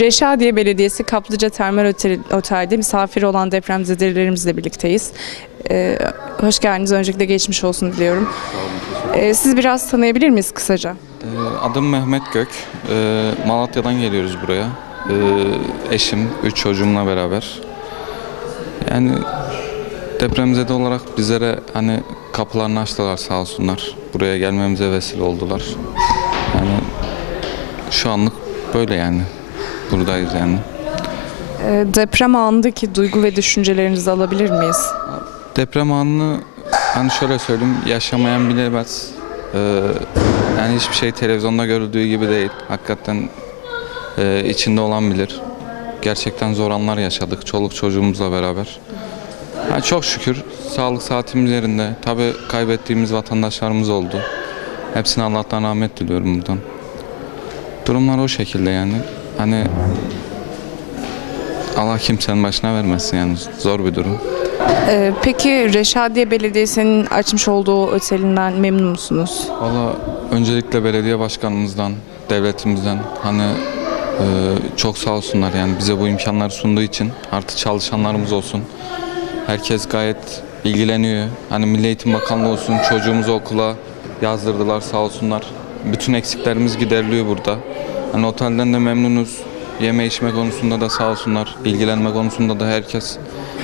Reşadiye Belediyesi Kaplıca Termal Otel, Otel'de misafir olan depremzedelerimizle birlikteyiz. Ee, hoş geldiniz. Öncelikle geçmiş olsun diliyorum. Ee, siz biraz tanıyabilir miyiz kısaca? Ee, Adım Mehmet Gök. Ee, Malatya'dan geliyoruz buraya. Ee, Eşim, üç çocuğumla beraber. Yani depremzede olarak bizlere hani kapılarını açtılar sağ olsunlar. Buraya gelmemize vesile oldular. Yani şu anlık böyle yani. Buradayız yani. Ee, deprem anındaki duygu ve düşüncelerinizi alabilir miyiz? Deprem anını hani şöyle söyleyeyim yaşamayan bilemez. Ee, yani hiçbir şey televizyonda görüldüğü gibi değil. Hakikaten e, içinde olan bilir. Gerçekten zor anlar yaşadık çoluk çocuğumuzla beraber. Yani çok şükür sağlık saatimiz yerinde. Tabii kaybettiğimiz vatandaşlarımız oldu. Hepsine Allah'tan rahmet diliyorum buradan. Durumlar o şekilde yani. Hani Allah kimsenin başına vermesin yani zor bir durum. Ee, peki Reşadiye Belediyesi'nin açmış olduğu otelinden memnun musunuz? Valla öncelikle belediye başkanımızdan, devletimizden hani e, çok sağ olsunlar yani bize bu imkanları sunduğu için artı çalışanlarımız olsun. Herkes gayet ilgileniyor. Hani Milli Eğitim Bakanlığı olsun çocuğumuzu okula yazdırdılar sağ olsunlar. Bütün eksiklerimiz gideriliyor burada. Hani otelden de memnunuz. Yeme içme konusunda da sağ olsunlar. ilgilenme konusunda da herkes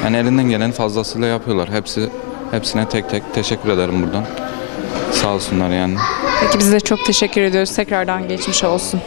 yani elinden gelen fazlasıyla yapıyorlar. Hepsi hepsine tek tek teşekkür ederim buradan. Sağ olsunlar yani. Peki biz de çok teşekkür ediyoruz. Tekrardan geçmiş olsun.